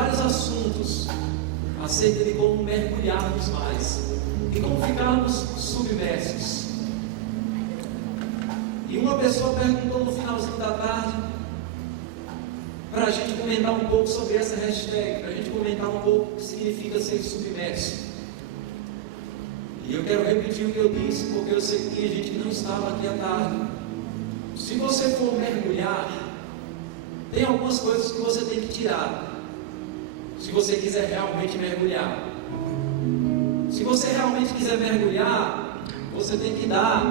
vários assuntos acerca de como mergulharmos mais e como ficarmos submersos. E uma pessoa perguntou no finalzinho da tarde para a gente comentar um pouco sobre essa hashtag, para a gente comentar um pouco o que significa ser submerso. E eu quero repetir o que eu disse, porque eu sei que tem gente que não estava aqui à tarde. Se você for mergulhar, tem algumas coisas que você tem que tirar, se você quiser realmente mergulhar. Se você realmente quiser mergulhar, você tem que dar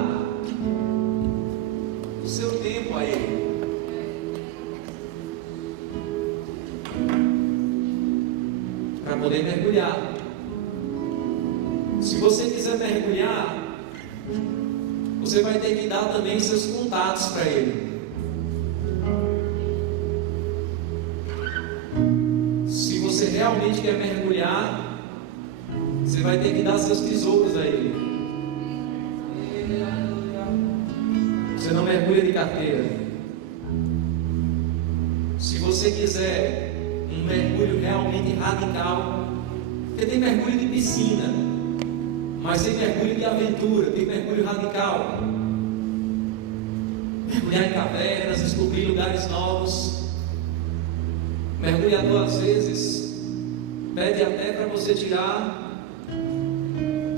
o seu tempo a Ele. Para poder mergulhar. Se você quiser mergulhar, você vai ter que dar também os seus contatos para Ele. Se você realmente quer mergulhar, você vai ter que dar seus tesouros a Ele. Você não mergulha de carteira. Se você quiser um mergulho realmente radical, porque tem mergulho de piscina, mas tem mergulho de aventura, tem mergulho radical. Mergulhar em cavernas, descobrir lugares novos. Mergulhador às vezes pede até para você tirar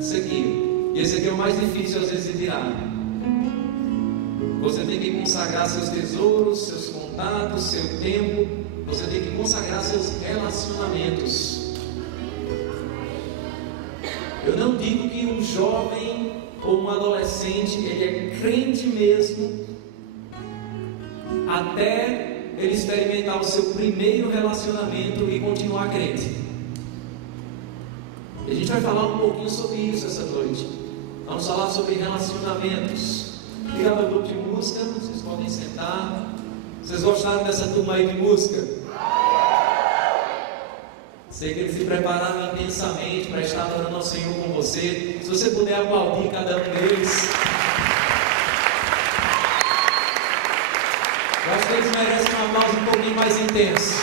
isso aqui. E esse aqui é o mais difícil às vezes de tirar. Você tem que consagrar seus tesouros, seus contatos, seu tempo. Você tem que consagrar seus relacionamentos. Eu não digo que um jovem ou um adolescente ele é crente mesmo até ele experimentar o seu primeiro relacionamento e continuar crente. E a gente vai falar um pouquinho sobre isso essa noite. Vamos falar sobre relacionamentos. Obrigado ao grupo de música, vocês podem sentar. Vocês gostaram dessa turma aí de música? Sei que eles se prepararam intensamente para estar adorando ao Senhor com você. Se você puder aplaudir cada um deles. Eu acho que eles merecem um aplauso um pouquinho mais intenso.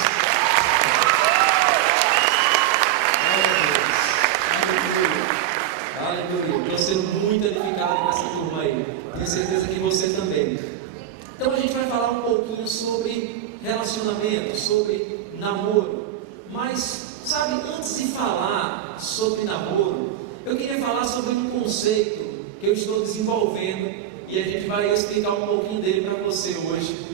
Aleluia. Estou sendo muito edificado com essa turma aí. Tenho certeza que você também. Então a gente vai falar um pouquinho sobre relacionamento, sobre namoro. Mas sabe, antes de falar sobre namoro, eu queria falar sobre um conceito que eu estou desenvolvendo e a gente vai explicar um pouquinho dele para você hoje,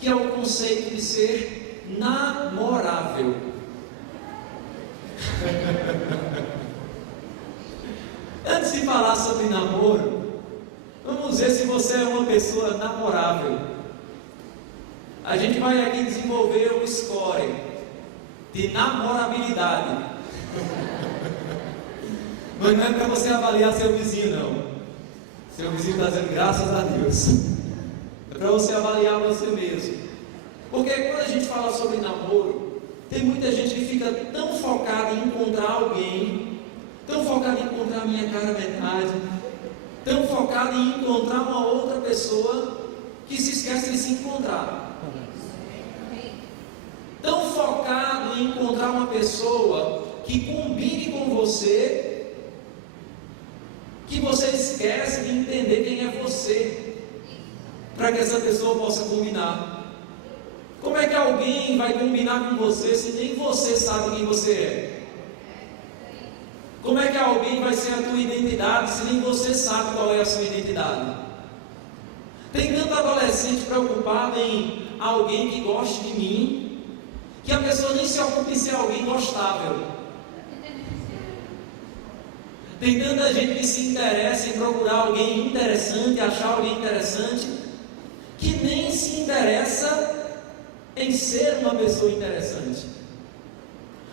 que é o conceito de ser namorável. Antes de falar sobre namoro, vamos ver se você é uma pessoa namorável. A gente vai aqui desenvolver o score de namorabilidade. Mas não é para você avaliar seu vizinho, não. Seu vizinho está dizendo graças a Deus. É para você avaliar você mesmo. Porque quando a gente fala sobre namoro, tem muita gente que fica tão focada em encontrar alguém, tão focada em encontrar a minha cara metade, tão focada em encontrar uma outra pessoa, que se esquece de se encontrar. Tão focado em encontrar uma pessoa que combine com você, que você esquece de entender quem é você, para que essa pessoa possa combinar. Como é que alguém vai combinar com você se nem você sabe quem você é? Como é que alguém vai ser a tua identidade se nem você sabe qual é a sua identidade? Tem tanto adolescente preocupado em alguém que goste de mim, que a pessoa nem se ocupa em ser alguém gostável. Tem tanta gente que se interessa em procurar alguém interessante, achar alguém interessante, que nem se interessa em ser uma pessoa interessante.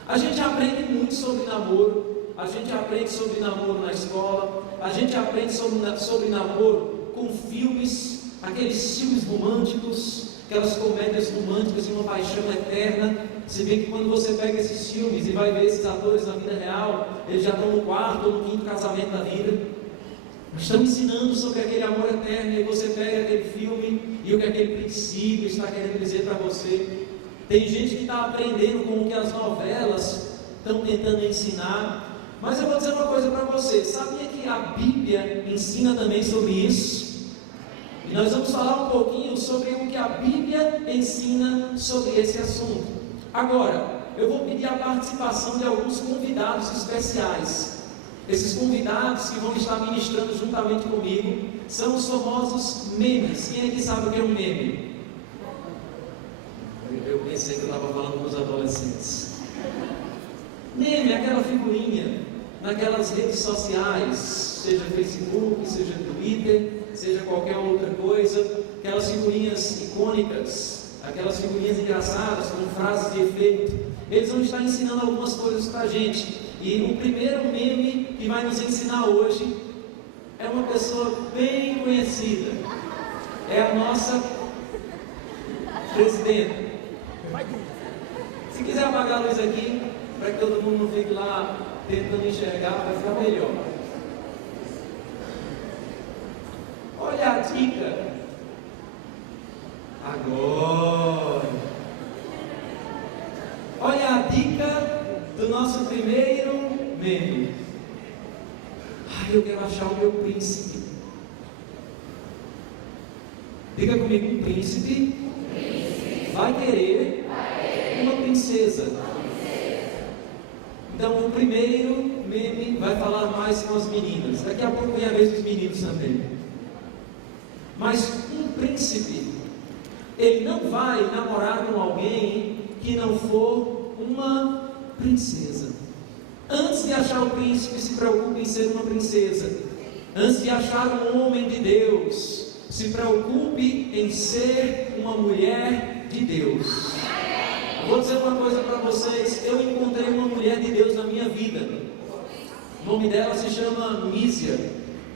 A gente aprende muito sobre namoro, a gente aprende sobre namoro na escola, a gente aprende sobre namoro com filmes, aqueles filmes românticos, aquelas comédias românticas de uma paixão eterna. Se bem que quando você pega esses filmes e vai ver esses atores na vida real, eles já estão no quarto ou no quinto casamento da vida. Estão ensinando sobre aquele amor eterno, e você pega aquele filme e o que aquele princípio está querendo dizer para você. Tem gente que está aprendendo com o que as novelas estão tentando ensinar. Mas eu vou dizer uma coisa para você: sabia que a Bíblia ensina também sobre isso? E nós vamos falar um pouquinho sobre o que a Bíblia ensina sobre esse assunto. Agora, eu vou pedir a participação de alguns convidados especiais. Esses convidados que vão estar ministrando juntamente comigo são os famosos memes. Quem aqui sabe o que é um meme? Eu pensei que eu estava falando com os adolescentes. Meme, aquela figurinha naquelas redes sociais, seja Facebook, seja Twitter, seja qualquer outra coisa, aquelas figurinhas icônicas, aquelas figurinhas engraçadas com frases de efeito. Eles vão estar ensinando algumas coisas para a gente. E o primeiro meme que vai nos ensinar hoje é uma pessoa bem conhecida. É a nossa presidenta. Se quiser apagar a luz aqui, para que todo mundo não fique lá tentando enxergar, vai ficar melhor. Olha a dica. Agora. Olha a dica do nosso primeiro meme. Ai, eu quero achar o meu príncipe. Diga comigo: um príncipe vai querer uma princesa. Então, o primeiro meme vai falar mais com as meninas. Daqui a pouco vem a vez dos meninos também. Mas um príncipe, ele não vai namorar com alguém que não for uma princesa. Antes de achar o príncipe, se preocupe em ser uma princesa. Antes de achar um homem de Deus, se preocupe em ser uma mulher de Deus. Vou dizer uma coisa para vocês: eu encontrei uma mulher de Deus na minha vida. O nome dela se chama Mísia.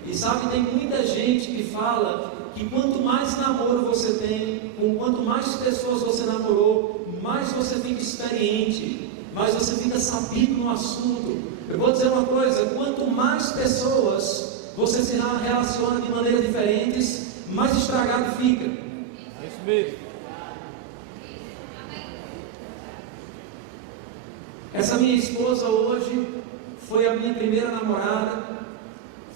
E sabe, tem muita gente que fala que quanto mais namoro você tem, com quanto mais pessoas você namorou, mais você fica experiente, mais você fica sabido no assunto. Eu vou dizer uma coisa: quanto mais pessoas você se relaciona de maneiras diferentes, mais estragado fica. É isso mesmo. Essa minha esposa hoje foi a minha primeira namorada,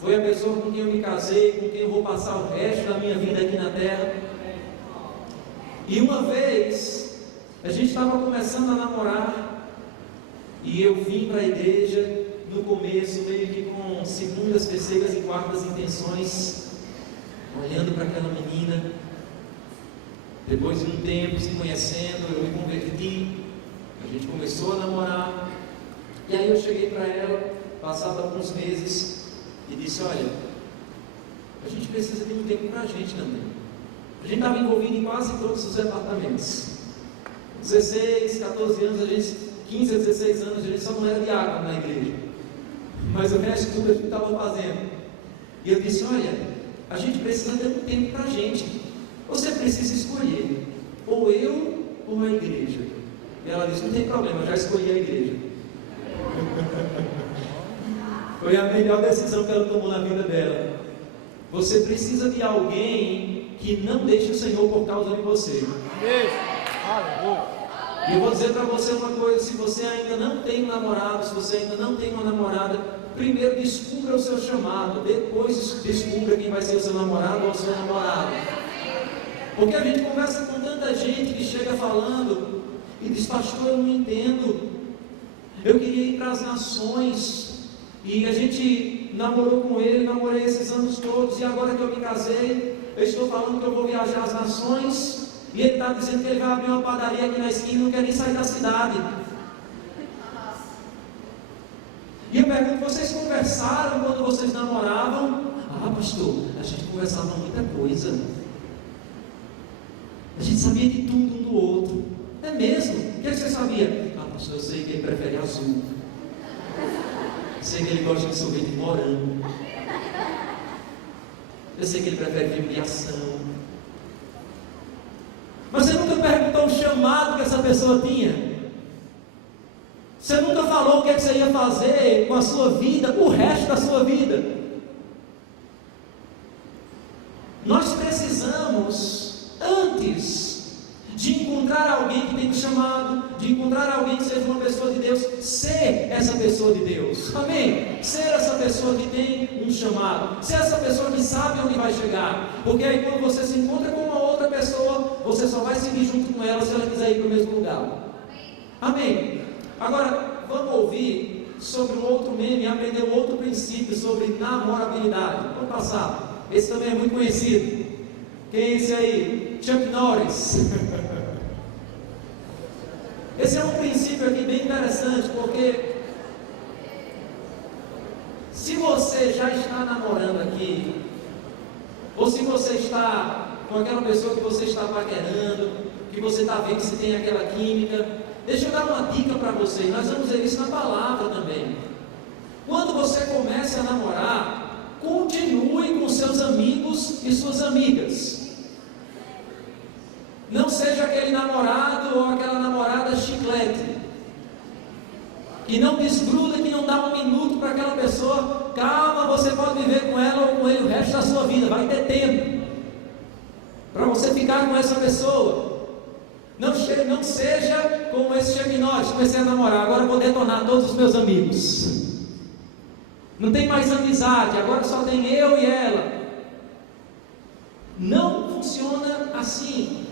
foi a pessoa com quem eu me casei, com quem eu vou passar o resto da minha vida aqui na terra. E uma vez, a gente estava começando a namorar, e eu vim para a igreja, no começo, meio que com segundas, terceiras e quartas intenções, olhando para aquela menina. Depois de um tempo se conhecendo, eu me converti. A gente começou a namorar, e aí eu cheguei para ela, passado alguns meses, e disse: olha, a gente precisa de um tempo para a gente também. A gente estava envolvido em quase todos os departamentos. 16, 14 anos, 15 a 16 anos, a gente só não era diácono na igreja, mas o resto tudo a gente estava fazendo. E eu disse: olha, a gente precisa de um tempo para a gente. Você precisa escolher, ou eu ou a igreja. E ela disse: não tem problema, eu já escolhi a igreja. Foi a melhor decisão que ela tomou na vida dela. Você precisa de alguém que não deixe o Senhor por causa de você. E eu vou dizer para você uma coisa: se você ainda não tem um namorado, se você ainda não tem uma namorada, primeiro descubra o seu chamado, depois descubra quem vai ser o seu namorado ou a sua namorada. Porque a gente conversa com tanta gente que chega falando e diz: pastor, eu não entendo, eu queria ir para as nações, e a gente namorou com ele, namorei esses anos todos, e agora que eu me casei, eu estou falando que eu vou viajar às nações, e ele está dizendo que ele vai abrir uma padaria aqui na esquina e não quer nem sair da cidade. E eu pergunto: vocês conversaram quando vocês namoravam? Ah, pastor, a gente conversava muita coisa, a gente sabia de tudo um do outro. É mesmo? O que você sabia? Ah, pastor, eu sei que ele prefere azul, eu sei que ele gosta de sorvete de morango, eu sei que ele prefere filme de ação. Mas você nunca perguntou o chamado que essa pessoa tinha? Você nunca falou o que você ia fazer com a sua vida, o resto da sua vida? Nós precisamos, antes de encontrar alguém que tem um chamado, essa pessoa de Deus. Amém? Ser essa pessoa que tem um chamado. Ser essa pessoa que sabe onde vai chegar. Porque aí quando você se encontra com uma outra pessoa, você só vai seguir junto com ela se ela quiser ir para o mesmo lugar. Amém? Agora, vamos ouvir sobre um outro meme, aprender um outro princípio sobre namorabilidade. Vamos passar. Esse também é muito conhecido. Quem é esse aí? Chuck Norris. Esse é um princípio aqui bem interessante, porque se você já está namorando aqui, ou se você está com aquela pessoa que você está paquerando, que você está vendo se tem aquela química, deixa eu dar uma dica para você. Nós vamos ver isso na palavra também. Quando você começa a namorar, continue com seus amigos e suas amigas. Não seja aquele namorado ou aquela namorada chiclete, que não desgruda, que não dá um minuto para aquela pessoa. Calma, você pode viver com ela ou com ele o resto da sua vida. Vai ter tempo para você ficar com essa pessoa. Não seja como esse Chuck Norris. Comecei a namorar, agora eu vou detonar todos os meus amigos. Não tem mais amizade, agora só tem eu e ela. Não funciona assim.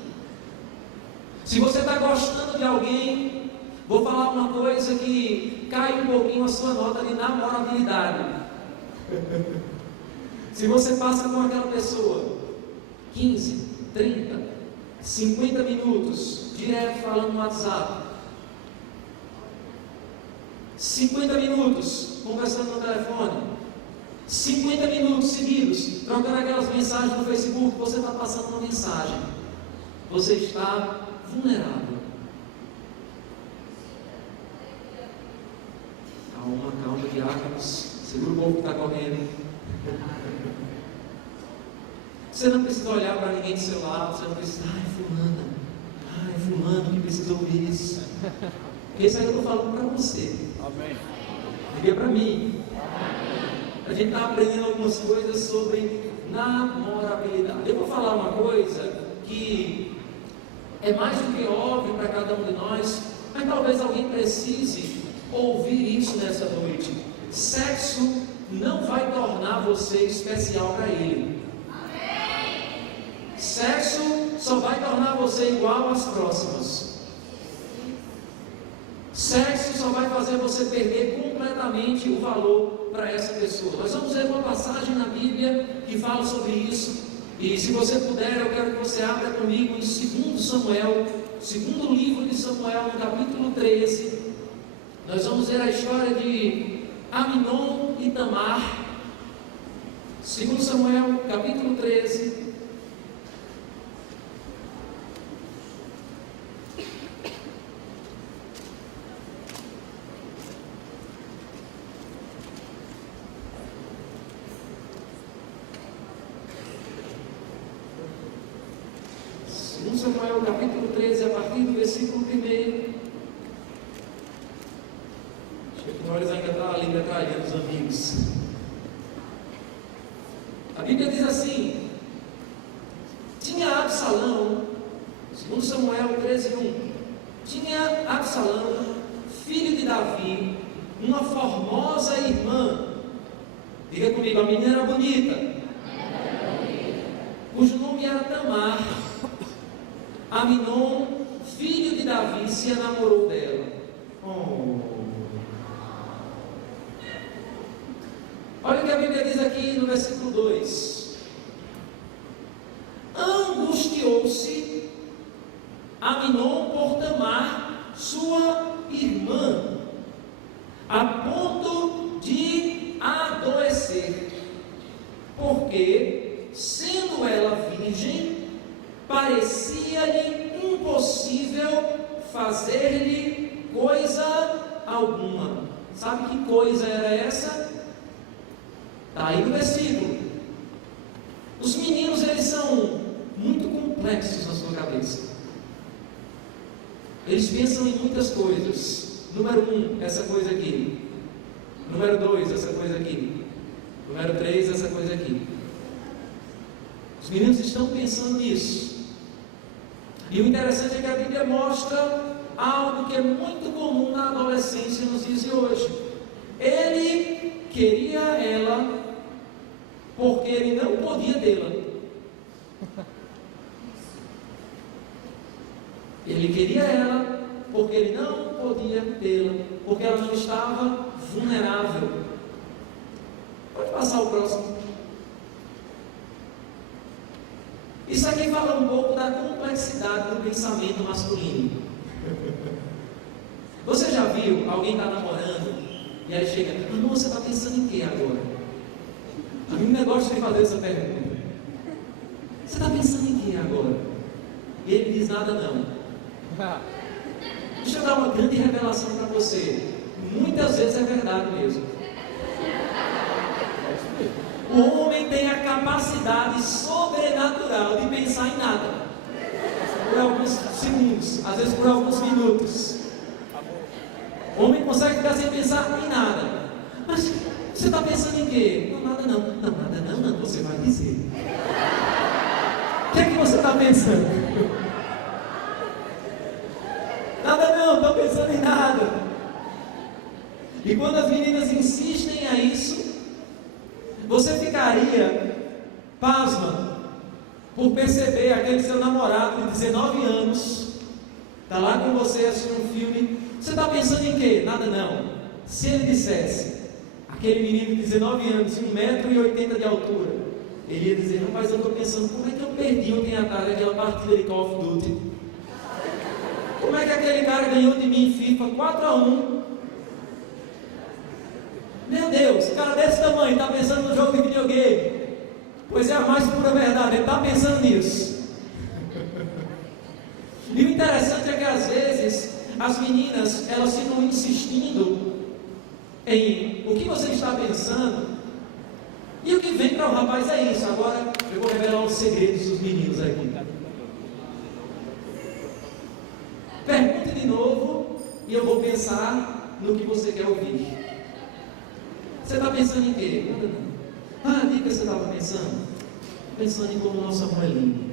Se você está gostando de alguém, vou falar uma coisa que cai um pouquinho a sua nota de namorabilidade. Se você passa com aquela pessoa 15, 30, 50 minutos direto falando no WhatsApp, 50 minutos conversando no telefone, 50 minutos seguidos trocando aquelas mensagens no Facebook, você está passando uma mensagem, você está vulnerável. Calma, diáconos, segura o povo que está correndo. Você não precisa olhar para ninguém do seu lado, você não precisa, fulano que precisa ouvir isso. Esse aí eu estou falando para você. Amém. Liga para mim. A gente está aprendendo algumas coisas sobre namorabilidade. Eu vou falar uma coisa que é mais do que óbvio para cada um de nós, mas talvez alguém precise ouvir isso nessa noite. Sexo não vai tornar você especial para ele. Sexo só vai tornar você igual às próximas. Sexo só vai fazer você perder completamente o valor para essa pessoa. Nós vamos ver uma passagem na Bíblia que fala sobre isso. E se você puder, eu quero que você abra comigo em 2 Samuel, segundo livro de Samuel, no capítulo 13. Nós vamos ver a história de Aminon e Tamar. 2 Samuel, capítulo 13. Samuel capítulo 13, a partir do versículo 1. Acho que nós ainda está ali metralhando os amigos. A Bíblia diz assim: tinha Absalão, 2 Samuel 13, 1. Tinha Absalão, filho de Davi, uma formosa irmã. Diga comigo, a menina era bonita, cujo nome era Tamar. Aminon, filho de Davi, se enamorou dela. Olha o que a Bíblia diz aqui no versículo 2: angustiou-se Aminon por Tamar, sua irmã, a ponto de adoecer, porque, sendo ela virgem, parecia-lhe impossível fazer-lhe coisa alguma. Sabe que coisa era essa? Está aí no versículo. Os meninos, eles são muito complexos na sua cabeça. Eles pensam em muitas coisas. Número 1, essa coisa aqui. Número 2, essa coisa aqui. Número 3, essa coisa aqui. Os meninos estão pensando nisso. E o interessante é que a Bíblia mostra algo que é muito comum na adolescência nos dias de hoje. ela não estava vulnerável. Pode passar o próximo. Isso aqui fala um pouco da complexidade do pensamento masculino. Você já viu alguém está namorando e aí chega, irmão, você está pensando em quê agora? A menina gosta de fazer essa pergunta. Você está pensando em quê agora? E ele diz nada não. Deixa eu dar uma grande revelação para você. Muitas vezes é verdade mesmo. O homem tem a capacidade sobrenatural de pensar em nada. Por alguns segundos, às vezes por alguns minutos. O homem consegue ficar sem pensar em nada. Mas você está pensando em quê? Não, nada não. Não, nada não, você vai dizer. O que é que você está pensando? Nada não, estou pensando em nada. E quando as meninas insistem a isso, você ficaria pasma por perceber aquele seu namorado de 19 anos, está lá com você assistindo um filme. Você está pensando em quê? Nada não. Se ele dissesse, aquele menino de 19 anos, 1,80 m de altura, ele ia dizer, rapaz, eu estou pensando, como é que eu perdi ontem à tarde aquela partida de Call of Duty? Como é que aquele cara ganhou de mim em FIFA 4-1? Meu Deus, um cara desse tamanho está pensando no jogo de videogame. Pois é a mais pura verdade, ele está pensando nisso. E o interessante é que às vezes as meninas, elas ficam insistindo em o que você está pensando. E o que vem para o rapaz é isso. Agora eu vou revelar os segredos dos meninos aqui. Pergunte de novo e eu vou pensar no que você quer ouvir. Você está pensando em quê? Ah, diga que você estava pensando. Pensando em como nosso amor é lindo.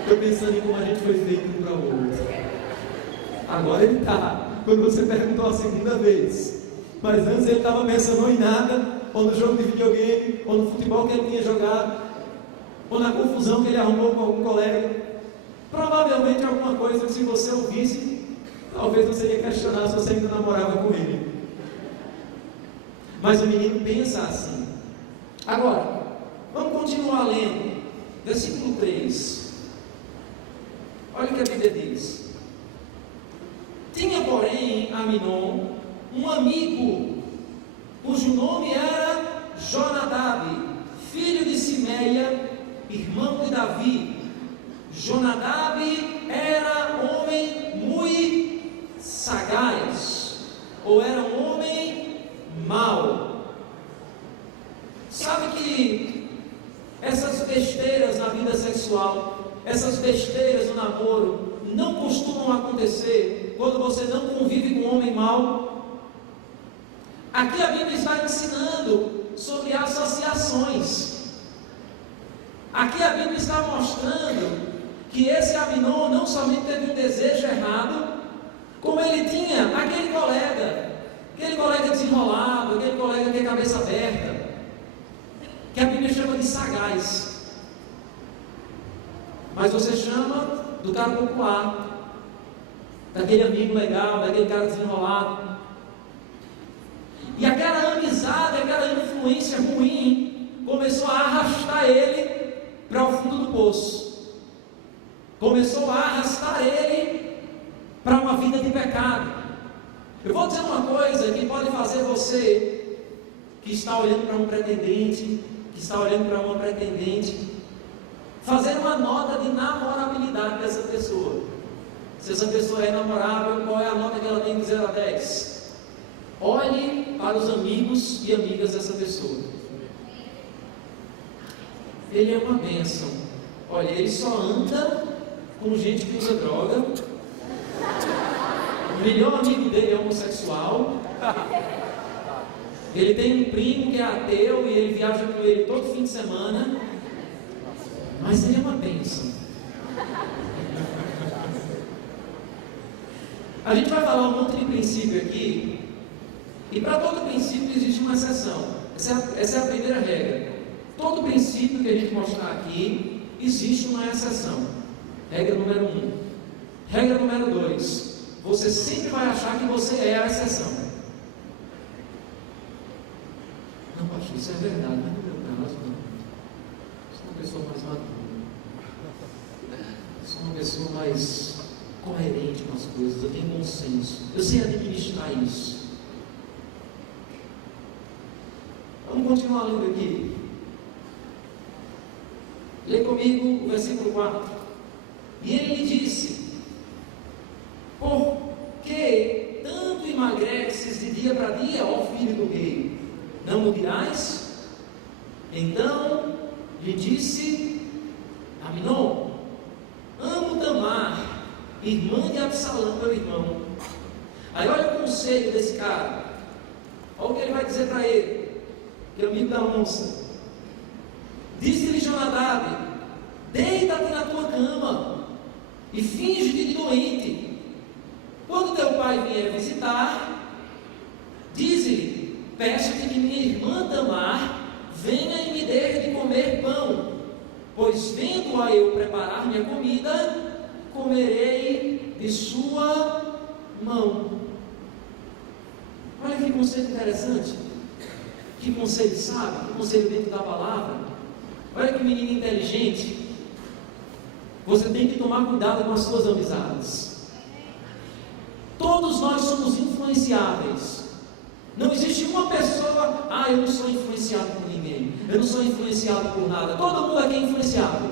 Estou pensando em como a gente foi feito um para o outro. Agora ele está. Quando você perguntou a segunda vez. Mas antes ele estava pensando ou em nada, ou no jogo de videogame, ou no futebol que ele tinha jogado, ou na confusão que ele arrumou com algum colega. Provavelmente alguma coisa que, se você ouvisse, talvez você ia questionar se você ainda namorava com ele. Mas o menino pensa assim. Agora, vamos continuar lendo. Versículo 3. Olha o que a Bíblia diz. Tinha, porém, Aminon um amigo, cujo nome era Jonadab, filho de Simeia, irmão de Davi. Jonadab era homem muito sagaz, ou era um homem mau. Sabe que essas besteiras na vida sexual, essas besteiras no namoro, não costumam acontecer quando você não convive com um homem mau? Aqui a Bíblia está ensinando sobre associações. Aqui a Bíblia está mostrando que esse Aminon não somente teve um desejo errado, como ele tinha aquele colega desenrolado, aquele colega que é cabeça aberta, que a Bíblia chama de sagaz. Mas você chama do cara popular, daquele amigo legal, daquele cara desenrolado. E aquela amizade, aquela influência ruim começou a arrastar ele para o fundo do poço. Começou a arrastar ele para uma vida de pecado. Eu vou dizer uma coisa que pode fazer você, que está olhando para um pretendente, que está olhando para uma pretendente, fazer uma nota de namorabilidade dessa pessoa. Se essa pessoa é namorável, qual é a nota que ela tem de 0 a 10? Olhe para os amigos e amigas dessa pessoa. Ele é uma bênção. Olha, ele só anda com gente que usa droga. O melhor amigo dele é homossexual. Ele tem um primo que é ateu e ele viaja com ele todo fim de semana. Mas ele é uma bênção. A gente vai falar um monte de princípio aqui. E para todo princípio existe uma exceção. Essa é a primeira regra. Todo princípio que a gente mostrar aqui, existe uma exceção. Regra número 1. Regra número 2. você sempre vai achar que você é a exceção. Não, pastor, isso é verdade, mas no meu caso, não. Sou uma pessoa mais madura. Sou uma pessoa mais coerente com as coisas, eu tenho bom senso, eu sei administrar isso. Vamos continuar lendo aqui. Lê comigo o versículo 4. E ele lhe disse: por que tanto emagreces de dia para dia, ó filho do rei? Não o dirás? Então lhe disse Aminon: amo Tamar, irmã de Absalão, meu irmão. Aí olha o conselho desse cara. Olha o que ele vai dizer para ele, que é amigo da onça. Disse-lhe Jonadab: deita-te na tua cama e finge-te de doente. Quando teu pai vier visitar, dize-lhe: peço-te que minha irmã Tamar venha e me dê de comer pão, pois vendo-a eu preparar minha comida, comerei de sua mão. Olha que conselho interessante, que conselho sábio, que conselho dentro da palavra. Olha que menino inteligente. Você tem que tomar cuidado com as suas amizades. Todos nós somos influenciáveis. Não existe uma pessoa: eu não sou influenciado por ninguém, eu não sou influenciado por nada. Todo mundo aqui é influenciável.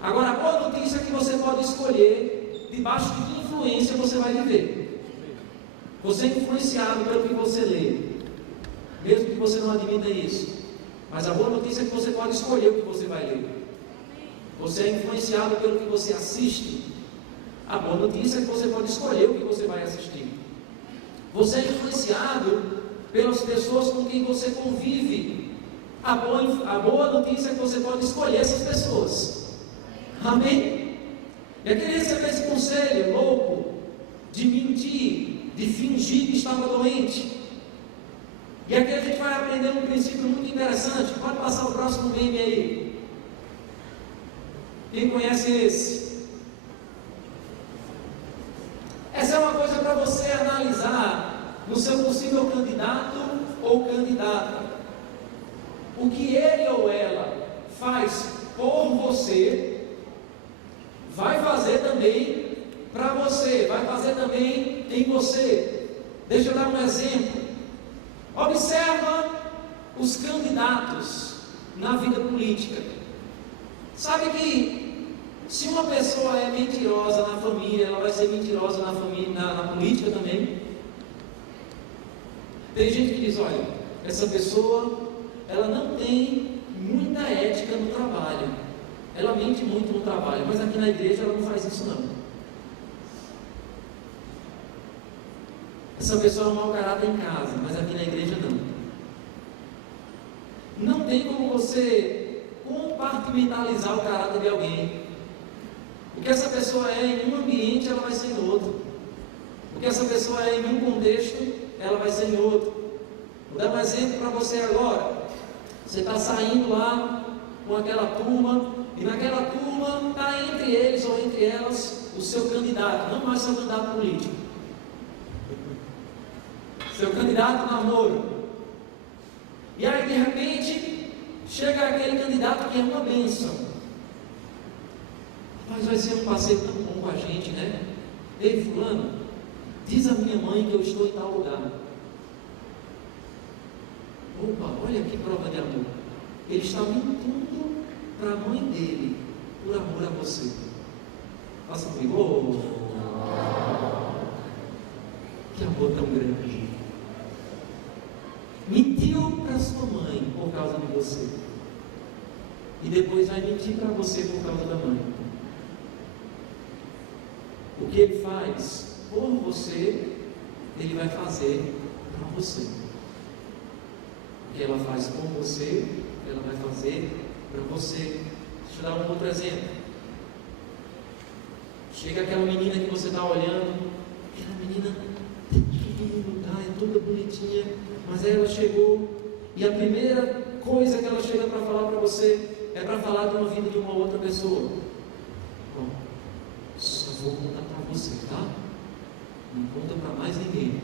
Agora, a boa notícia é que você pode escolher debaixo de que influência você vai viver. Você é influenciado pelo que você lê, mesmo que você não admita isso. Mas a boa notícia é que você pode escolher o que você vai ler. Você é influenciado pelo que você assiste. A boa notícia é que você pode escolher o que você vai assistir. Você é influenciado pelas pessoas com quem você convive. A boa notícia é que você pode escolher essas pessoas. Amém? E aquele recebeu esse conselho louco de mentir, de fingir que estava doente. E aqui a gente vai aprender um princípio muito interessante. Pode passar o próximo meme aí. Quem conhece esse? Essa é uma coisa para você analisar no seu possível candidato ou candidata. O que ele ou ela faz por você, vai fazer também para você, vai fazer também em você. Deixa eu dar um exemplo. Observa os candidatos na vida política. Sabe que se uma pessoa é mentirosa na família, ela vai ser mentirosa na família, na política também. Tem gente que diz: olha, essa pessoa, ela não tem muita ética no trabalho, ela mente muito no trabalho, mas aqui na igreja ela não faz isso não. Essa pessoa é um mau caráter em casa, mas aqui na igreja não. Não tem como você compartimentalizar o caráter de alguém. O que essa pessoa é em um ambiente, ela vai ser em outro. O que essa pessoa é em um contexto, ela vai ser em outro. Vou dar um exemplo para você agora. Você está saindo lá com aquela turma, e naquela turma está entre eles ou entre elas o seu candidato, não mais seu candidato político. Seu candidato namoro. E aí de repente chega aquele candidato que é uma bênção. Mas vai ser um passeio tão bom com a gente, né? Ei, fulano, diz a minha mãe que eu estou em tal lugar. Opa, olha que prova de amor. Ele está mentindo para a mãe dele, por amor a você. Faça comigo. Que amor tão grande. Mentiu para sua mãe por causa de você, e depois vai mentir para você por causa da mãe. O que ele faz por você, ele vai fazer para você. O que ela faz com você, ela vai fazer para você. Deixa eu dar um outro exemplo. Chega aquela menina que você está olhando, aquela menina é toda bonitinha, mas aí ela chegou e a primeira coisa que ela chega para falar para você é para falar de uma vida de uma outra pessoa. Bom, só vou contar para você, tá? Não conta para mais ninguém.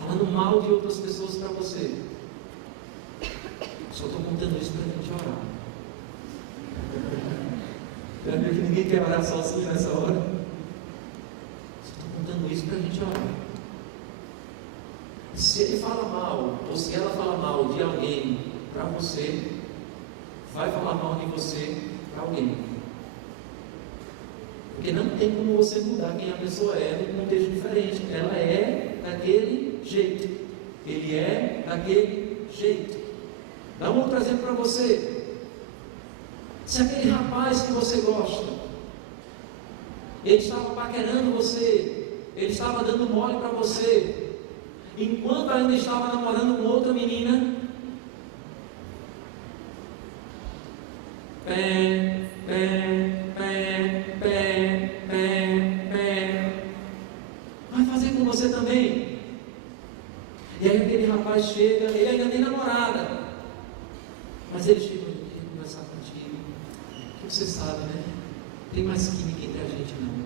Falando mal de outras pessoas para você. Só estou contando isso para a gente orar. Já viu que ninguém quer orar sozinho nessa hora? Só estou contando isso para a gente orar. Se ele fala mal, ou se ela fala mal de alguém para você, vai falar mal de você para alguém. Porque não tem como você mudar quem a pessoa é num contexto diferente. Ela é daquele jeito. Ele é daquele jeito. Dá um outro exemplo para você. Se aquele rapaz que você gosta, ele estava paquerando você, ele estava dando mole para você, enquanto ainda estava namorando com outra menina, vai fazer com você também. E aí aquele rapaz chega, ele ainda tem namorada, mas ele chega e quer conversar contigo. Que você sabe, né? Tem mais química entre a gente, não.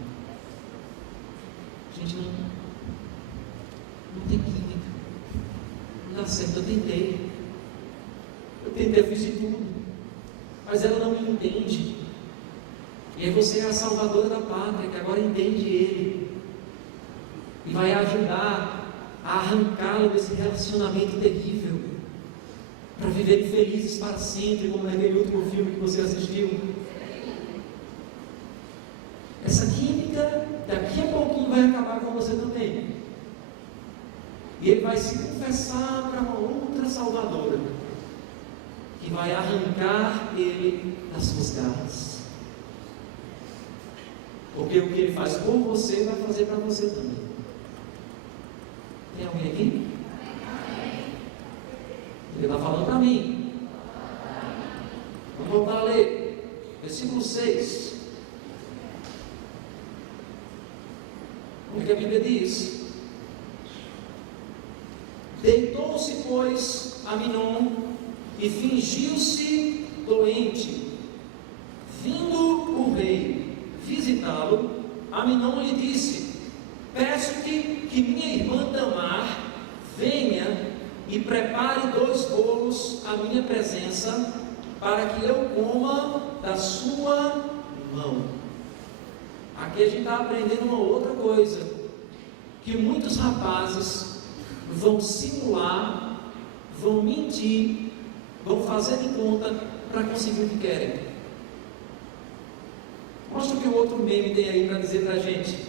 A gente não tem química. Não dá certo. Eu tentei, eu fiz de tudo, mas ela não me entende. E aí você é a salvadora da pátria, que agora entende ele e vai ajudar a arrancá-lo desse relacionamento terrível, para viverem felizes para sempre, como naquele último filme que você assistiu. Essa química daqui a pouquinho vai acabar com você também. E ele vai se confessar para uma outra salvadora, que vai arrancar ele das suas garras. Porque o que ele faz por você, vai fazer para você também. Tem alguém aqui? Ele está falando para mim. Vamos voltar a ler. Versículo 6. O que a Bíblia diz? Deitou-se, pois, Aminon e fingiu-se doente. Vindo o rei visitá-lo, Aminon lhe disse: peço-te que minha irmã Tamar venha e prepare 2 bolos à minha presença, para que eu coma da sua mão. Aqui a gente está aprendendo uma outra coisa, que muitos rapazes vão simular, vão mentir, vão fazer de conta para conseguir o que querem. Mostra o que o outro meme tem aí para dizer para a gente.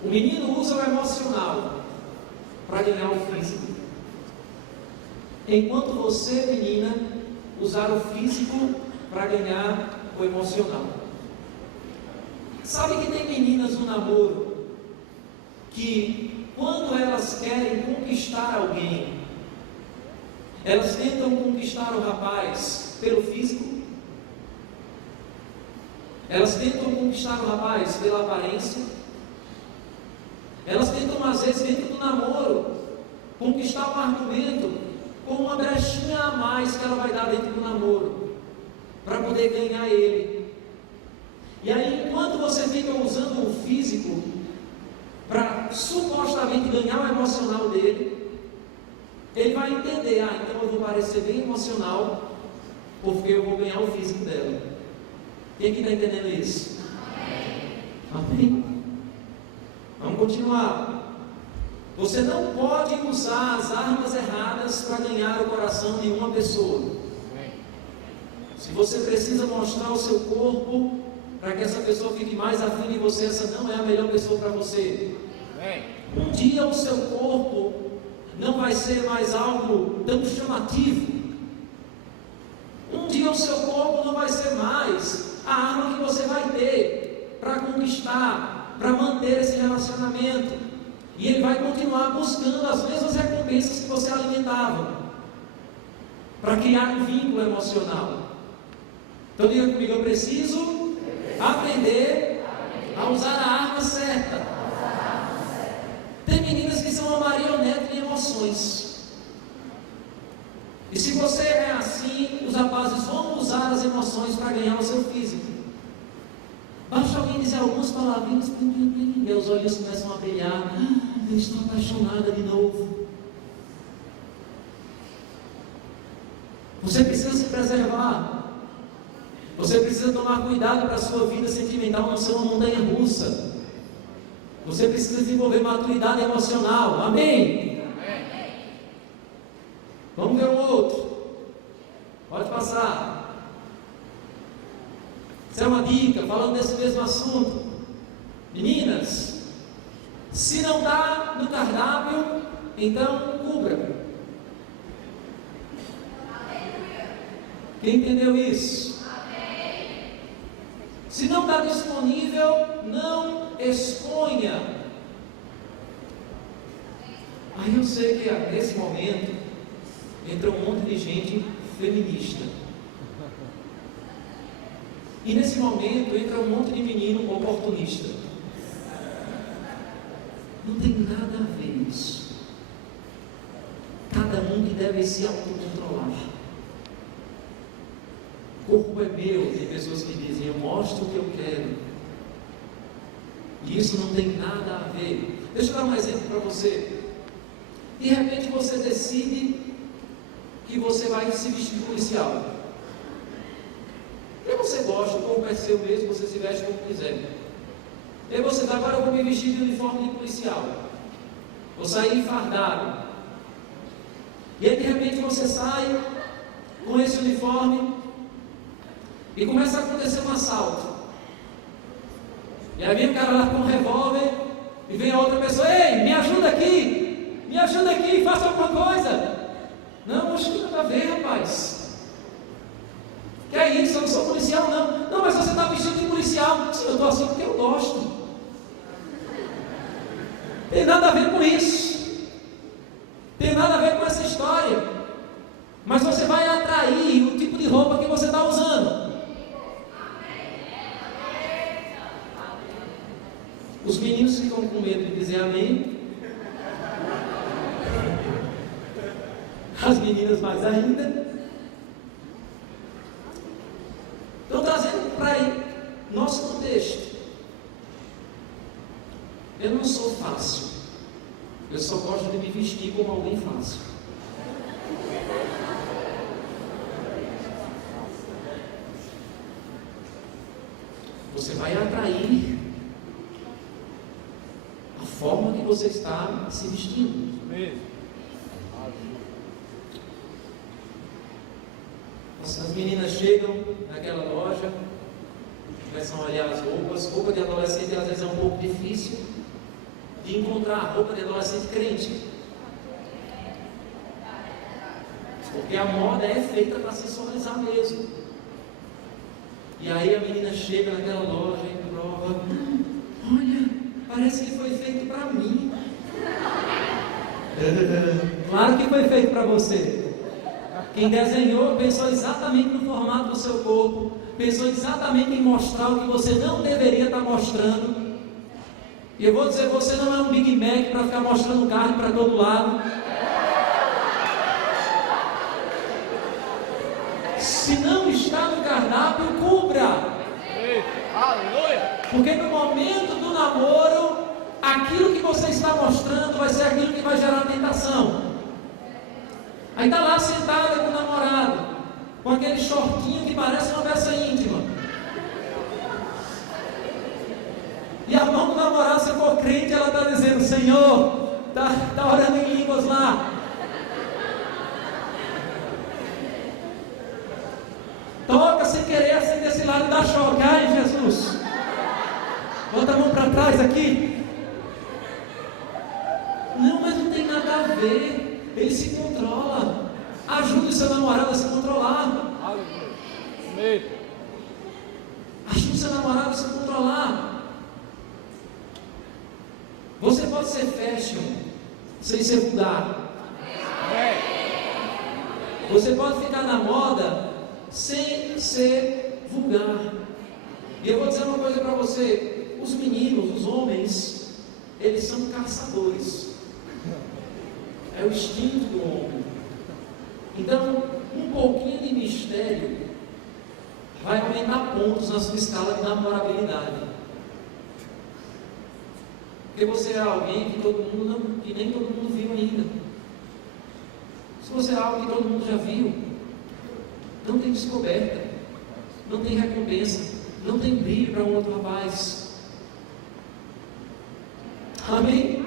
O menino usa o emocional para ganhar o físico, enquanto você, menina, usar o físico para ganhar o emocional. Sabe que tem meninas no namoro que, quando elas querem conquistar alguém, elas tentam conquistar o rapaz pelo físico, elas tentam conquistar o rapaz pela aparência, elas tentam, às vezes, dentro do namoro, conquistar um argumento com uma brechinha a mais que ela vai dar dentro do namoro, para poder ganhar ele. E aí, enquanto você fica usando o físico para supostamente ganhar o emocional dele, ele vai entender: então eu vou parecer bem emocional, porque eu vou ganhar o físico dela. Quem que está entendendo isso? Amém? Vamos continuar. Você não pode usar as armas erradas para ganhar o coração de uma pessoa. Se você precisa mostrar o seu corpo para que essa pessoa fique mais afim de você, essa não é a melhor pessoa para você. Um dia o seu corpo não vai ser mais algo tão chamativo. Um dia o seu corpo não vai ser mais a arma que você vai ter para conquistar, para manter esse relacionamento. E ele vai continuar buscando as mesmas recompensas que você alimentava, para criar um vínculo emocional. Então diga comigo: eu preciso aprender a usar a arma certa. Tem meninas que são uma marionete de emoções. E se você é assim, assim os rapazes vão usar as emoções para ganhar o seu físico. Basta alguém dizer algumas palavrinhas, meus olhos começam a brilhar. Eu estou apaixonada de novo. Você precisa se preservar. Você precisa tomar cuidado para a sua vida sentimental não ser uma montanha russa. Você precisa desenvolver maturidade emocional. Amém? Vamos ver um outro. Pode passar. Isso é uma dica, falando desse mesmo assunto. Meninas, se não está no cardápio, então cubra. Quem entendeu isso? Se não está disponível, não exponha. Aí eu sei que nesse momento entra um monte de gente feminista. E nesse momento entra um monte de menino oportunista. Não tem nada a ver isso. Cada um que deve se autocontrolar. O corpo é meu. Tem pessoas que dizem, eu mostro o que eu quero. E isso não tem nada a ver. Deixa eu dar um exemplo para você. De repente você decide que você vai se vestir de policial. E você gosta, o corpo é seu mesmo, você se veste como quiser. E aí você diz, agora eu vou me vestir de uniforme de policial. Vou sair fardado. E aí de repente você sai com esse uniforme e começa a acontecer um assalto. E aí vem o cara lá com um revólver e vem a outra pessoa, ei, me ajuda aqui, faça alguma coisa. Não, acho que nada a ver, rapaz. Que é isso, eu não sou policial não. Não, mas você está vestido de policial. Sim, eu estou assim porque eu gosto. Tem nada a ver com isso. Tem nada a ver com essa história. Mas você vai atrair o tipo de roupa que você está usando. Os meninos ficam com medo de dizer amém. As meninas mais ainda. Então, trazendo para nosso contexto. Eu não sou fácil. Eu só gosto de me vestir como alguém fácil. Você vai atrair a forma que você está se vestindo. As meninas chegam naquela loja, começam a olhar as roupas. Roupa de adolescente às vezes é um pouco difícil de encontrar roupa de adolescente crente, porque a moda é feita para sensualizar mesmo. E aí a menina chega naquela loja e prova, olha, parece que foi feito para mim. Claro que foi feito para você. Quem desenhou pensou exatamente no formato do seu corpo, pensou exatamente em mostrar o que você não deveria estar mostrando. E eu vou dizer, você não é um Big Mac para ficar mostrando carne para todo lado. Se não está no cardápio, cubra. Porque no momento do namoro, aquilo que você está mostrando vai ser aquilo que vai gerar tentação. Aí está lá sentada com o namorado, com aquele shortinho que parece uma peça íntima. E a mão do namorado, se for crente, ela está dizendo, Senhor, está orando em línguas lá. Toca sem querer assim desse lado e dá choque. Ai, Jesus. Bota a mão para trás aqui. Não, mas não tem nada a ver. Ele se controla. Ajude o seu namorado a se controlar. Ajude o seu namorado a se controlar. Você pode ser fashion sem ser vulgar. Você pode ficar na moda sem ser vulgar. E eu vou dizer uma coisa para você: os meninos, os homens, eles são caçadores. É o instinto do homem. Então, um pouquinho de ministério vai aumentar pontos na sua escala de namorabilidade. Porque você é alguém que nem todo mundo viu ainda. Se você é algo que todo mundo já viu, não tem descoberta, não tem recompensa, não tem brilho para um outro rapaz. Amém?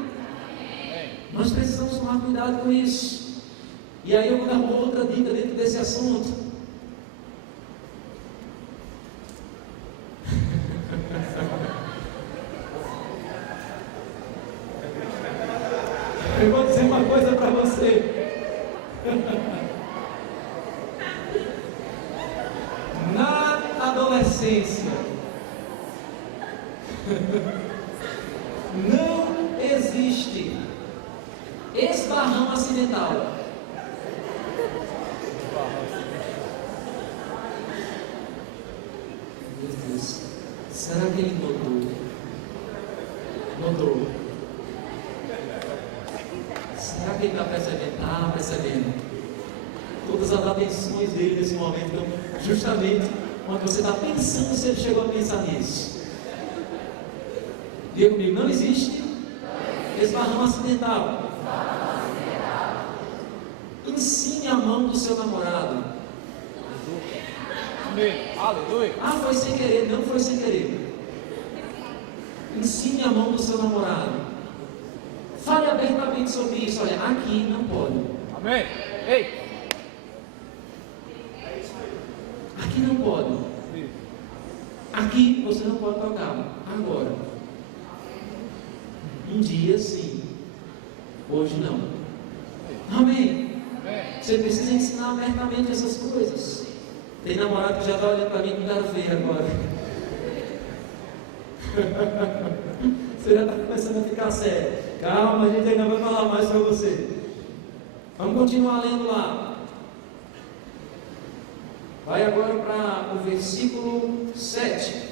Nós precisamos tomar cuidado com isso. E aí eu vou dar uma outra dica dentro desse assunto. Eu vou dizer uma coisa para você. Na adolescência, não existe esbarrão acidental. Meu Deus, será que ele notou? Notou? Será que ele está percebendo? Está percebendo. Todas as atenções dele nesse momento estão justamente quando você está pensando se ele chegou a pensar nisso. Diga comigo, não existe esbarrão acidental. Ensine a mão do seu namorado. Aleluia. Ah, foi sem querer. Não foi sem querer. Ensine a mão do seu namorado. Fale abertamente sobre isso. Olha, aqui não pode. Amém. Ei. Aqui não pode. Aqui você não pode tocar. Agora. Um dia sim. Hoje não. Amém. Você precisa ensinar abertamente essas coisas. Tem namorado que já está olhando para mim com cara feia agora. Você já está começando a ficar sério. Calma, a gente ainda vai falar mais para você. Vamos continuar lendo lá. Vai agora para o versículo 7.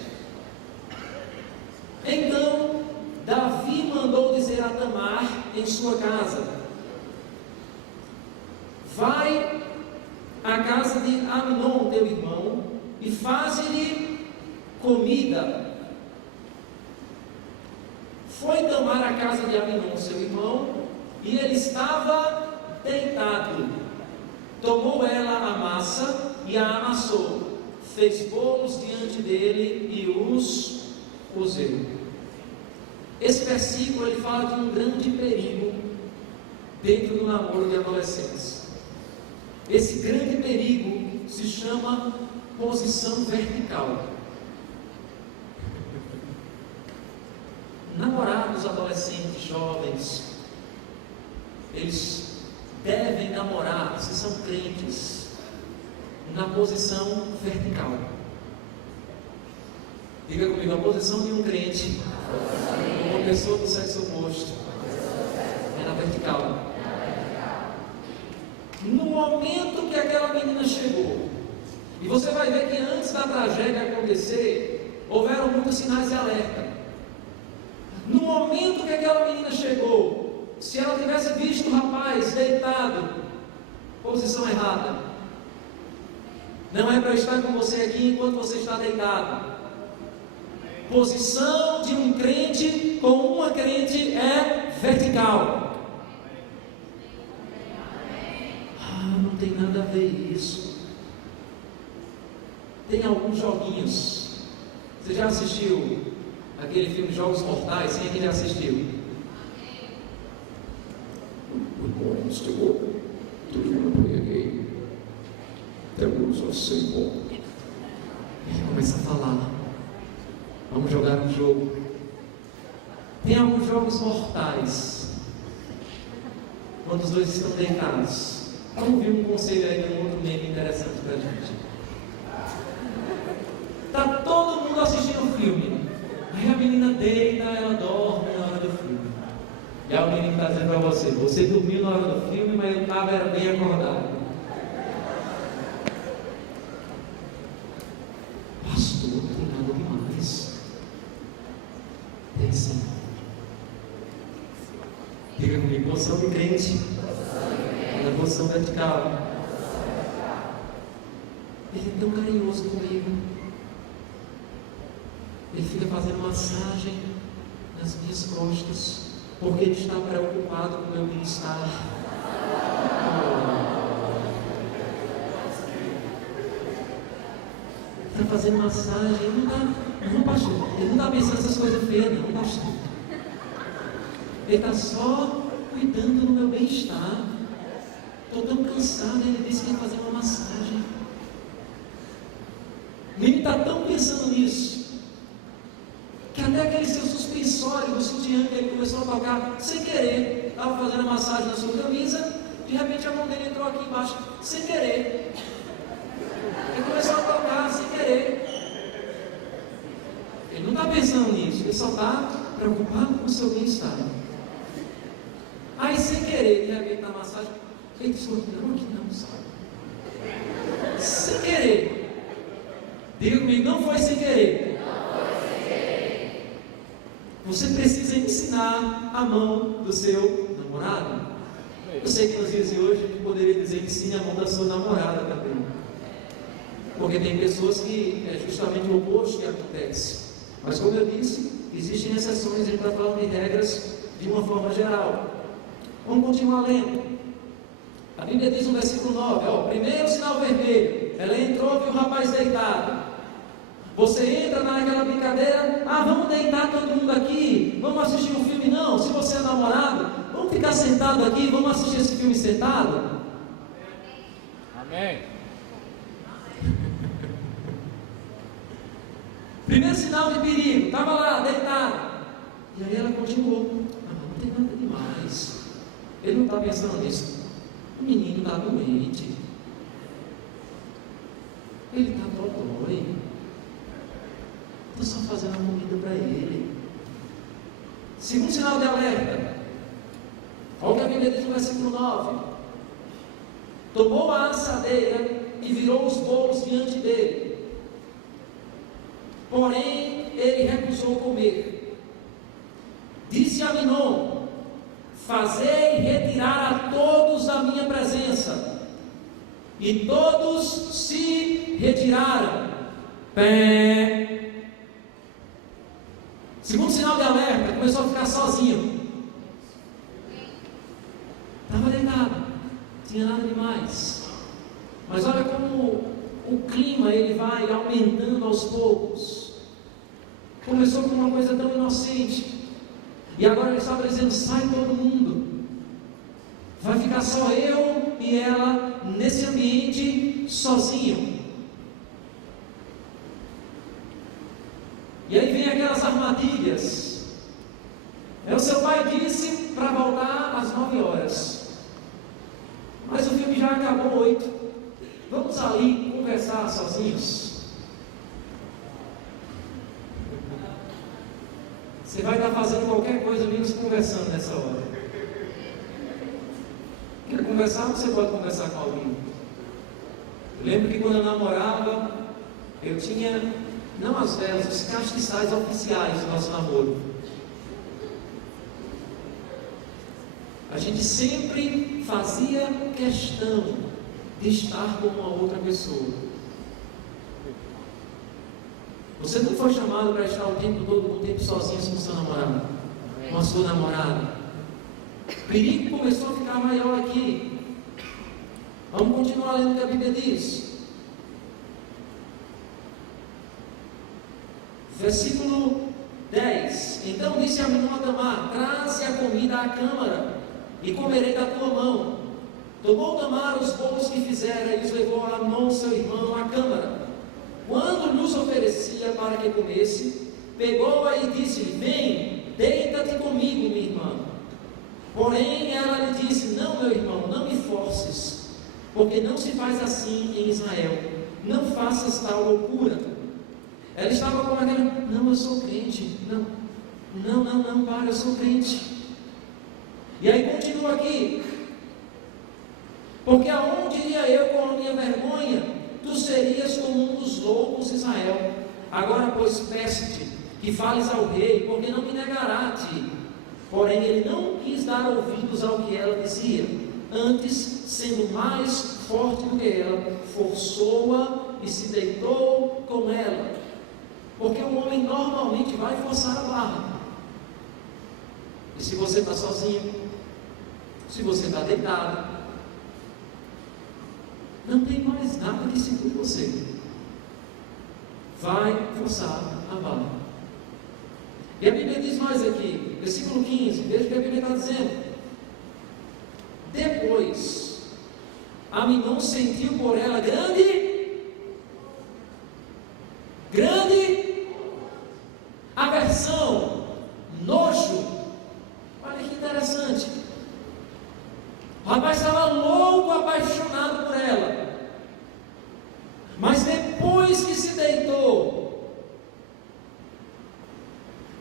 Então, Davi mandou dizer a Tamar em sua casa: vai à casa de Amnon, teu irmão, e faze-lhe comida. Foi Tamar à casa de Amnon, seu irmão, e ele estava deitado. Tomou ela a massa e a amassou, fez bolos diante dele e os cozeu. Esse versículo ele fala de um grande perigo dentro do namoro de adolescentes. Esse grande perigo se chama posição vertical. Namorados, adolescentes, jovens, eles devem namorar, se são crentes, na posição vertical. Diga comigo, a posição de um crente, uma pessoa do sexo oposto, é na vertical. No momento que aquela menina chegou, e você vai ver que antes da tragédia acontecer, houveram muitos sinais de alerta. No momento que aquela menina chegou, se ela tivesse visto o rapaz deitado, posição errada. Não é para eu estar com você aqui enquanto você está deitado. Posição de um crente com uma crente é vertical. Não tem nada a ver isso. Tem alguns joguinhos. Você já assistiu aquele filme Jogos Mortais? Quem aqui já assistiu? Good morning, Stuart. Do you want to play a game? The rules are simple. Ele começa a falar. Vamos jogar um jogo. Tem alguns jogos mortais. Quando os dois estão deitados. Vamos ver um conselho aí de um outro meme interessante para a gente. Está todo mundo assistindo o filme. Aí a menina deita, ela dorme na hora do filme. E aí o menino está dizendo para você: você dormiu na hora do filme, mas eu estava bem acordado. Pastor, não tem nada demais. Tem sim. Diga comigo, posição de crente. Na posição vertical. Ele é tão carinhoso comigo. Ele fica fazendo massagem nas minhas costas, porque ele está preocupado com o meu bem-estar. Está fazendo massagem, não, pastor, ele não está pensando nessas coisas feias, não, pastor. Ele está só cuidando do meu bem-estar. Estou tão cansado, ele disse que ia fazer uma massagem. Ele está tão pensando nisso, que até aquele seu suspensório do sutiã que ele começou a tocar sem querer, estava fazendo a massagem na sua camisa, de repente a mão dele entrou aqui embaixo, sem querer. Ele começou a tocar sem querer. Ele não está pensando nisso, ele só está preocupado com o seu bem-estar. Aí sem querer, de repente na massagem, ele disse, não, aqui não, sabe? Sem querer. Diga comigo, não foi sem querer. Você precisa ensinar a mão do seu namorado. Eu sei que nos dias de hoje a gente poderia dizer que ensine a mão da sua namorada também. Porque tem pessoas que é justamente o oposto que acontece. Mas como eu disse, existem exceções, a gente está falando de regras de uma forma geral. Vamos continuar lendo. A Bíblia diz no versículo 9, primeiro sinal vermelho, ela entrou, viu o rapaz deitado. Você entra naquela brincadeira, vamos deitar todo mundo aqui, vamos assistir um filme, não, se você é namorado, vamos ficar sentado aqui, vamos assistir esse filme sentado. Amém. Primeiro sinal de perigo, estava lá, deitado. E aí ela continuou, não tem nada demais. Ele não está pensando nisso. O menino está doente. Ele está dodói. Estou só fazendo a comida para ele. Segundo sinal de alerta. Olha o que a Bíblia diz no versículo 9. Tomou a assadeira e virou os bolos diante dele. Porém, ele recusou comer. Disse a Aminon: fazei retirar a todos da minha presença. E todos se retiraram. Pé. Segundo sinal de alerta, começou a ficar sozinho. Estava deitado, não tinha nada demais. Mas olha como o clima ele vai aumentando aos poucos. Começou com uma coisa tão inocente. E agora ele estava dizendo: sai todo mundo. Vai ficar só eu e ela nesse ambiente sozinho. E aí vem aquelas armadilhas. O seu pai disse para voltar às 9 horas. Mas o filme já acabou 8. Vamos ali conversar sozinhos. Você vai estar fazendo qualquer coisa menos conversando nessa hora. Quer conversar? Você pode conversar com alguém. Eu lembro que quando eu namorava, eu tinha, não as velas, os castiçais oficiais do nosso namoro. A gente sempre fazia questão de estar com uma outra pessoa. Você não foi chamado para estar o tempo todo, o tempo sozinho com seu namorado, com a sua namorada. O perigo começou a ficar maior aqui. Vamos continuar lendo o que a Bíblia diz. Versículo 10. Então disse Aminon a Tamar: traze a comida à câmara e comerei da tua mão. Tomou Tamar os bolos que fizera e os levou a Amnon, seu irmão, à câmara. Quando lhes oferecia para que comesse, pegou-a e disse-lhe: vem, deita-te comigo, minha irmã. Porém ela lhe disse: não, meu irmão, não me forces, porque não se faz assim em Israel. Não faças tal loucura. Ela estava com aquela: não, eu sou crente. Não, para, eu sou crente. E aí continua aqui: porque aonde iria eu com a minha vergonha? Tu serias como um dos loucos, Israel. Agora, pois, peço-te que fales ao rei, porque não me negará a ti. Porém, ele não quis dar ouvidos ao que ela dizia. Antes, sendo mais forte do que ela, forçou-a e se deitou com ela. Porque o homem normalmente vai forçar a barra. E se você está sozinho, se você está deitado, não tem mais nada que segure você. Vai forçar a barra. E a Bíblia diz mais aqui, versículo 15, veja o que a Bíblia está dizendo. Depois, Aminon sentiu por ela grande aversão, nojo. Olha que interessante. O rapaz estava louco, apaixonado por ela. Mas depois que se deitou,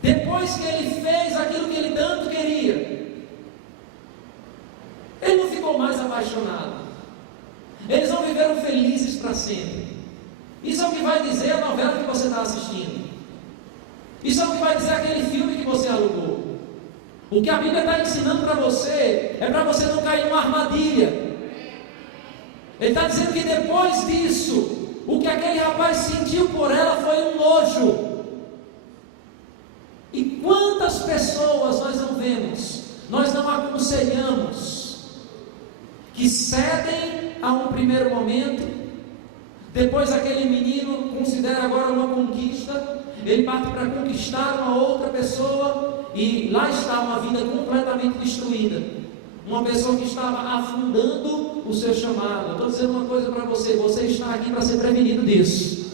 depois que ele fez aquilo que ele tanto queria, ele não ficou mais apaixonado. Eles não viveram felizes para sempre. Isso é o que vai dizer a novela que você está assistindo. Isso é o que vai dizer aquele filme que você alugou. O que a Bíblia está ensinando para você é para você não cair numa armadilha. Ele está dizendo que depois disso, o que aquele rapaz sentiu por ela foi um nojo. E quantas pessoas nós não vemos, nós não aconselhamos, que cedem a um primeiro momento, depois aquele menino considera agora uma conquista, ele parte para conquistar uma outra pessoa, e lá está uma vida completamente destruída, uma pessoa que estava afundando o seu chamado. Eu estou dizendo uma coisa para você, você está aqui para ser prevenido disso,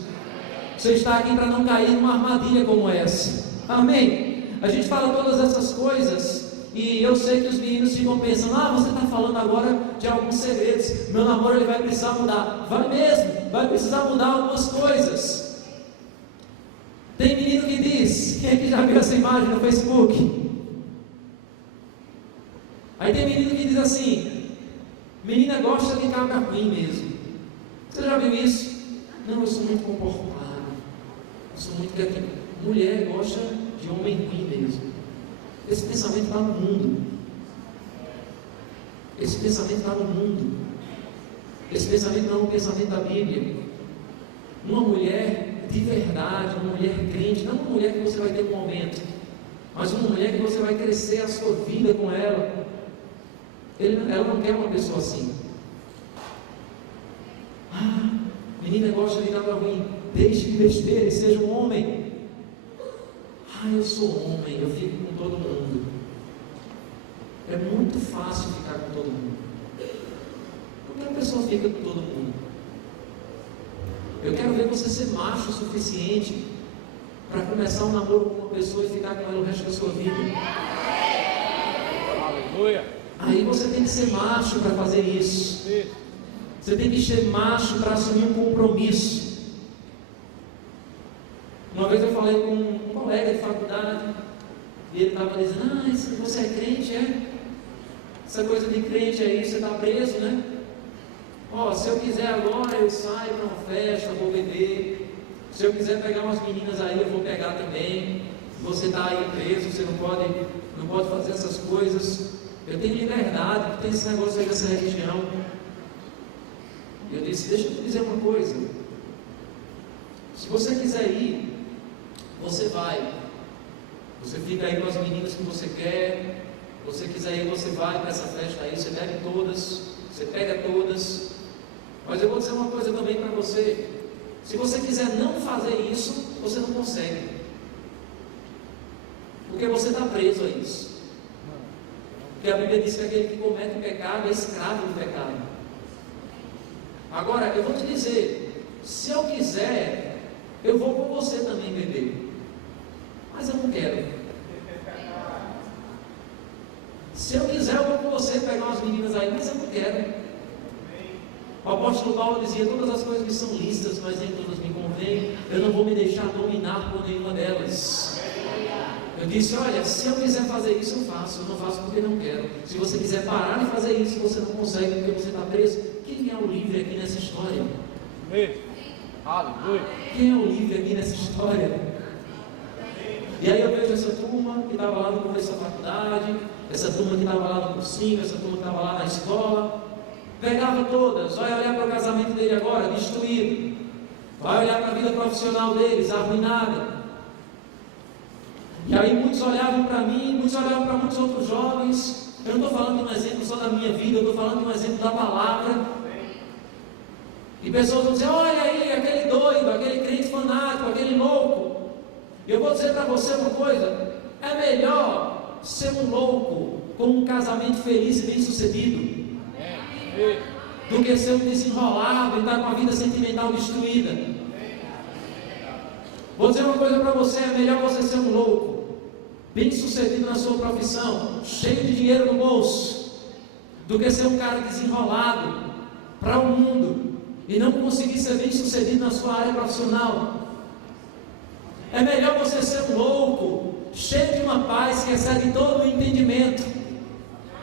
você está aqui para não cair numa armadilha como essa, amém? A gente fala todas essas coisas, e eu sei que os meninos ficam pensando, você está falando agora de alguns segredos, meu namoro ele vai precisar mudar. Vai mesmo, vai precisar mudar algumas coisas. Tem menino que diz, quem é que já viu essa imagem no Facebook? Aí tem menino que diz assim, menina gosta de cabra ruim mesmo. Você já viu isso? Não, eu sou muito comportado, eu sou muito quietinho. Mulher gosta de homem ruim mesmo. Esse pensamento está no mundo. Esse pensamento está no mundo. Esse pensamento não é um pensamento da Bíblia. Uma mulher de verdade, uma mulher crente, não uma mulher que você vai ter um momento, mas uma mulher que você vai crescer a sua vida com ela. Ela não quer uma pessoa assim. Menina gosta de nada ruim. Deixe de besteira e seja um homem. Eu sou homem, eu fico com todo mundo. É muito fácil ficar com todo mundo. Por que a pessoa fica com todo mundo? Eu quero ver você ser macho o suficiente para começar um namoro com uma pessoa e ficar com ela o resto da sua vida. Aleluia. Aí você tem que ser macho para fazer isso. Você tem que ser macho para assumir um compromisso. Uma vez eu falei com um colega de faculdade, e ele estava dizendo, você é crente, é? Essa coisa de crente aí, você está preso, né? Se eu quiser agora, eu saio para uma festa, vou beber. Se eu quiser pegar umas meninas aí, eu vou pegar também. Você está aí preso, você não pode fazer essas coisas. Eu tenho liberdade, não tem esse negócio aí dessa religião. Eu disse, deixa eu te dizer uma coisa. Se você quiser ir, você vai. Você fica aí com as meninas que você quer. Se você quiser ir, você vai para essa festa aí. Você bebe todas, você pega todas. Mas eu vou dizer uma coisa também para você. Se você quiser não fazer isso, você não consegue. Porque você está preso a isso. Porque a Bíblia diz que aquele que comete o pecado é escravo do pecado. Agora, eu vou te dizer, se eu quiser, eu vou com você também beber. Mas eu não quero. Se eu quiser, eu vou com você pegar umas meninas aí, mas eu não quero. O apóstolo Paulo dizia, todas as coisas me são lícitas, mas nem todas me convêm. Eu não vou me deixar dominar por nenhuma delas. Eu disse, olha, se eu quiser fazer isso, eu faço. Eu não faço porque não quero. Se você quiser parar de fazer isso, você não consegue porque você está preso. Quem é o livre aqui nessa história? Aleluia. Quem é o livre aqui nessa história? E aí eu vejo essa turma que estava lá no começo da faculdade, essa turma que estava lá no cursinho, essa turma que estava lá na escola, pegava todas. Vai olhar para o casamento dele agora, destruído. Vai olhar para a vida profissional deles, arruinada. E aí muitos olhavam para mim, muitos olhavam para muitos outros jovens. Eu não estou falando de um exemplo só da minha vida, eu estou falando de um exemplo da palavra. E pessoas vão dizer: olha aí, aquele doido, aquele crente fanático, aquele louco. E eu vou dizer para você uma coisa: é melhor ser um louco com um casamento feliz e bem sucedido do que ser um desenrolado e estar com a vida sentimental destruída. Vou dizer uma coisa para você: é melhor você ser um louco bem sucedido na sua profissão, cheio de dinheiro no bolso, do que ser um cara desenrolado para o mundo e não conseguir ser bem sucedido na sua área profissional. É melhor você ser um louco cheio de uma paz que excede todo o entendimento,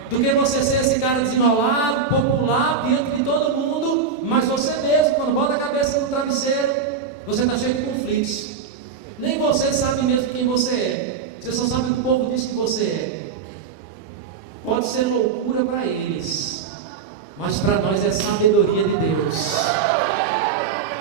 do que você ser esse cara desenrolado, popular, diante de todo mundo, mas você mesmo, quando bota a cabeça no travesseiro, você está cheio de conflitos. Nem você sabe mesmo quem você é. Você só sabe o que o povo diz que você é. Pode ser loucura para eles, mas para nós é sabedoria de Deus.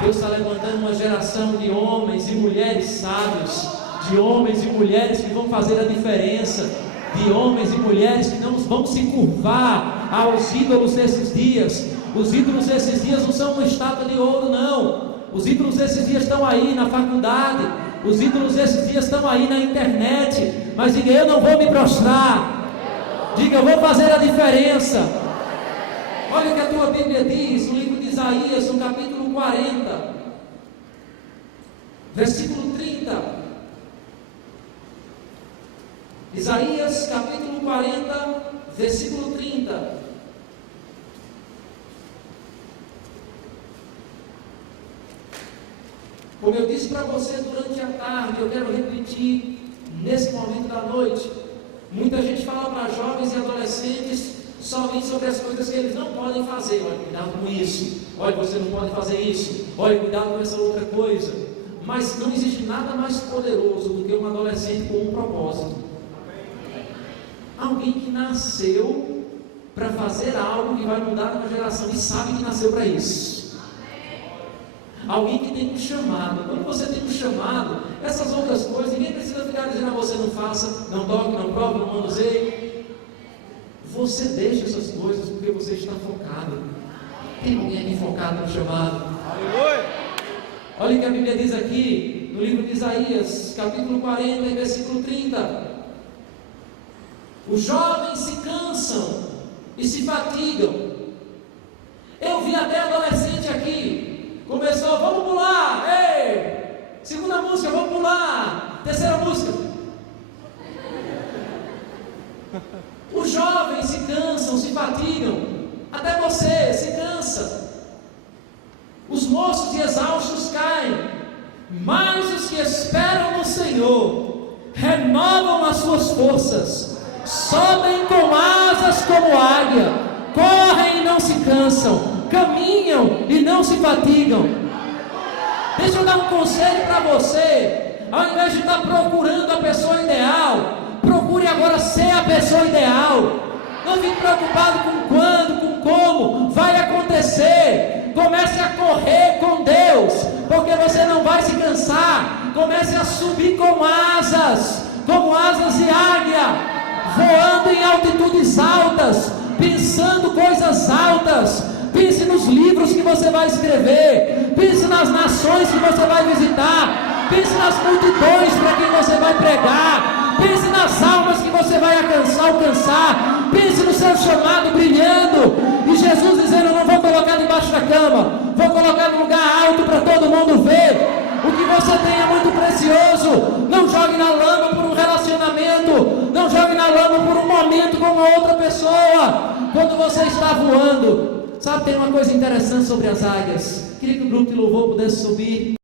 Deus está levantando uma geração de homens e mulheres sábios, de homens e mulheres que vão fazer a diferença, de homens e mulheres que não vão se curvar aos ídolos desses dias. Os ídolos desses dias não são uma estátua de ouro, não. Os ídolos desses dias estão aí na faculdade, os ídolos desses dias estão aí na internet. Mas diga: eu não vou me prostrar. Diga: eu vou fazer a diferença. Olha o que a tua Bíblia diz no livro de Isaías, no capítulo 40, versículo 30. Isaías capítulo 40, versículo 30. Como eu disse para você durante a tarde, eu quero repetir nesse momento da noite. Muita gente fala para jovens e adolescentes somente sobre as coisas que eles não podem fazer. Olha, cuidado com isso. Olha, você não pode fazer isso. Olha, cuidado com essa outra coisa. Mas não existe nada mais poderoso do que um adolescente com um propósito. Alguém que nasceu para fazer algo que vai mudar uma geração e sabe que nasceu para isso. Alguém que tem um chamado. Quando você tem um chamado, essas outras coisas, ninguém precisa ficar dizendo a você: não faça, não toque, não prove, não manuseie. Você deixa essas coisas porque você está focado. Tem alguém aqui focado no chamado? Aleluia! Olha o que a Bíblia diz aqui no livro de Isaías, capítulo 40, versículo 30. Os jovens se cansam e se fatigam. Eu vi até adolescente aqui. Começou: vamos pular. Ei! Segunda música, vamos pular. Terceira música. Os jovens se cansam, se fatigam. Até você se cansa. Os moços e exaustos caem. Mas os que esperam no Senhor renovam as suas forças. Sobem com asas como águia. Correm e não se cansam. Caminham e não se fatigam. Deixa eu dar um conselho para você. Ao invés de estar procurando a pessoa ideal, procure agora ser a pessoa ideal. Não fique preocupado com quando, com como vai acontecer. Comece a correr com Deus, porque você não vai se cansar. Comece a subir com asas, como asas de águia, voando em altitudes altas, pensando coisas altas. Pense nos livros que você vai escrever. Pense nas nações que você vai visitar. Pense nas multidões para quem você vai pregar. Pense nas almas que você vai alcançar. Pense no seu chamado brilhando. E Jesus dizendo: eu não vou colocar debaixo da cama, vou colocar no lugar alto para todo mundo ver. O que você tem é muito precioso. Não jogue na lama por um relacionamento. Não jogue na lama por um momento com uma outra pessoa. Quando você está voando. Sabe, tem uma coisa interessante sobre as águias. Queria que o grupo de louvor pudesse subir.